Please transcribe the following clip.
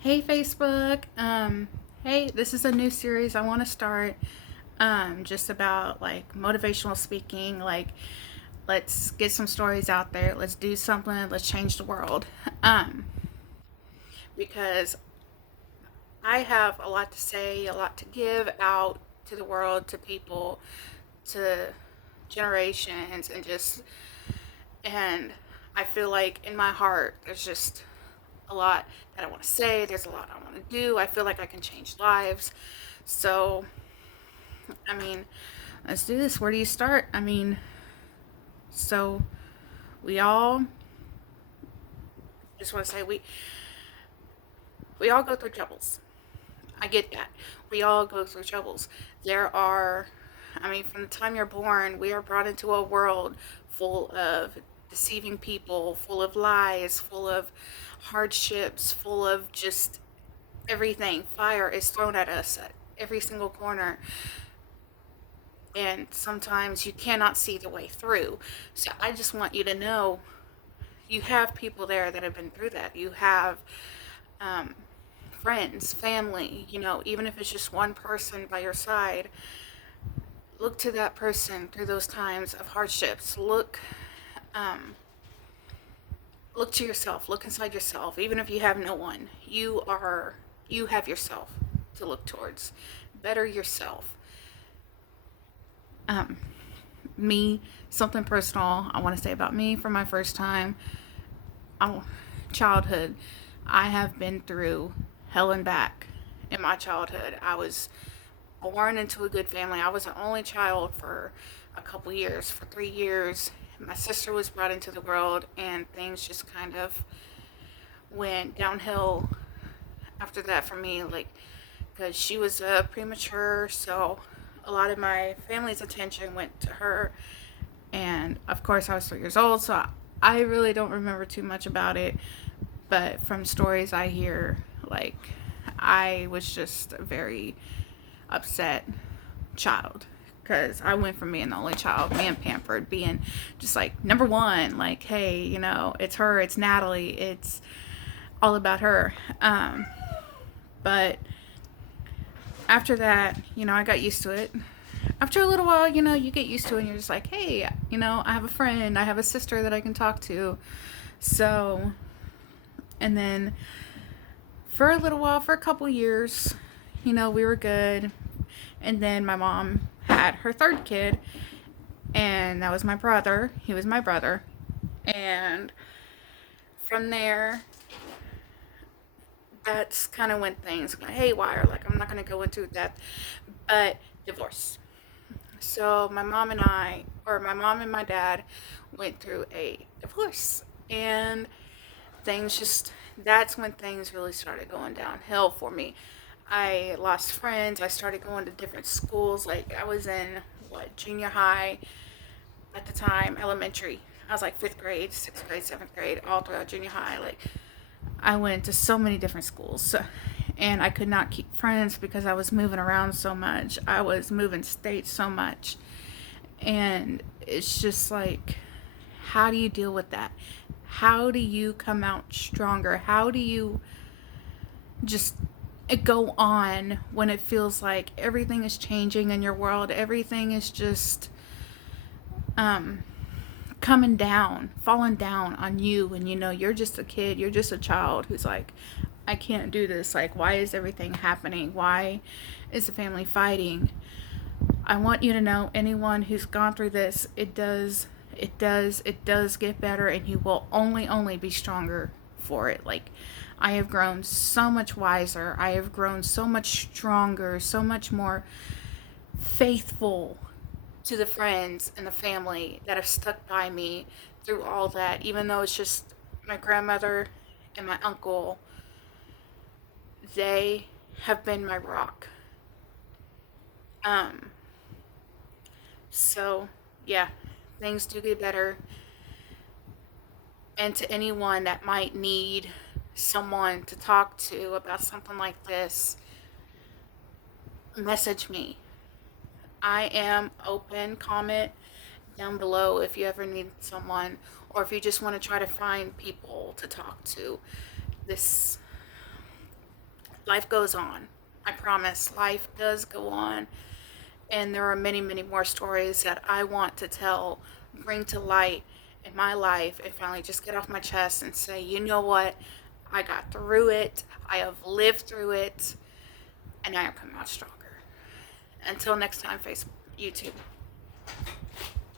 Hey Facebook. Hey, this is a new series I want to start. Just about like motivational speaking. Like, let's get some stories out there. Let's do something. Let's change the world. Um, because I have a lot to say, a lot to give out to the world, to people, to generations, and I feel like in my heart there's just a lot that I want to say. There's a lot I want to do. I feel like I can change lives. So, I mean, let's do this. Where do you start? So we all just want to say we all go through troubles. I get that. We all go through troubles. There are, from the time you're born, we are brought into a world full of deceiving people, full of lies, full of hardships, full of just everything. Fire is thrown at us at every single corner. And sometimes you cannot see the way through. So I just want you to know you have people there that have been through that. You have um, friends, family, even if it's just one person by your side. Look to that person through those times of hardships. Um, look to yourself. Look inside yourself. Even if you have no one, you have yourself to look towards. Better yourself. Um, Me, something personal I want to say about me from my first time. Oh, childhood. I have been through hell and back in my childhood. I was born into a good family. I was the only child for a couple years, for 3 years. My sister was brought into the world, and things just kind of went downhill after that for me, like, because she was premature, so a lot of my family's attention went to her. And of course, I was 3 years old, so I really don't remember too much about it. But from stories I hear, like, I was just a very upset child because I went from being the only child, being pampered, being just like number one, like, hey, it's her, it's Natalie, it's all about her. But after that, I got used to it. After a little while, you get used to it and you're just like, hey, I have a friend, I have a sister that I can talk to. So, and then for a little while, for a couple years, we were good. And then my mom had her third kid, and that was my brother. He was my brother. And from there, that's kind of when things went haywire. Like, I'm not going to go into that, but divorce. So my mom and my dad went through a divorce, and things just, that's when things really started going downhill for me. I lost friends. I started going to different schools. Like, I was in junior high at the time, elementary. I was like fifth grade, sixth grade, seventh grade, all throughout junior high. Like, I went to so many different schools. And I could not keep friends because I was moving around so much. I was moving states so much. And it's just like, how do you deal with that? How do you come out stronger? How do you just go on when it feels like everything is changing in your world? Everything is just um, coming down, falling down on you, and you're just a kid, you're just a child who's like, I can't do this. Like, why is everything happening? Why is the family fighting? I want you to know, anyone who's gone through this, it does get better, and you will only be stronger for it. Like, I have grown so much wiser. I have grown so much stronger, so much more faithful to the friends and the family that have stuck by me through all that, even though it's just my grandmother and my uncle. They have been my rock. Um, so yeah, things do get better. And to anyone that might need someone to talk to about something like this, message me. I am open. Comment down below if you ever need someone, or if you just want to try to find people to talk to. This life goes on. I promise, life does go on. And there are many, many more stories that I want to tell, bring to light in my life, and finally just get off my chest and say, you know what? I got through it. I have lived through it, and I have come out stronger. Until next time, Facebook, YouTube.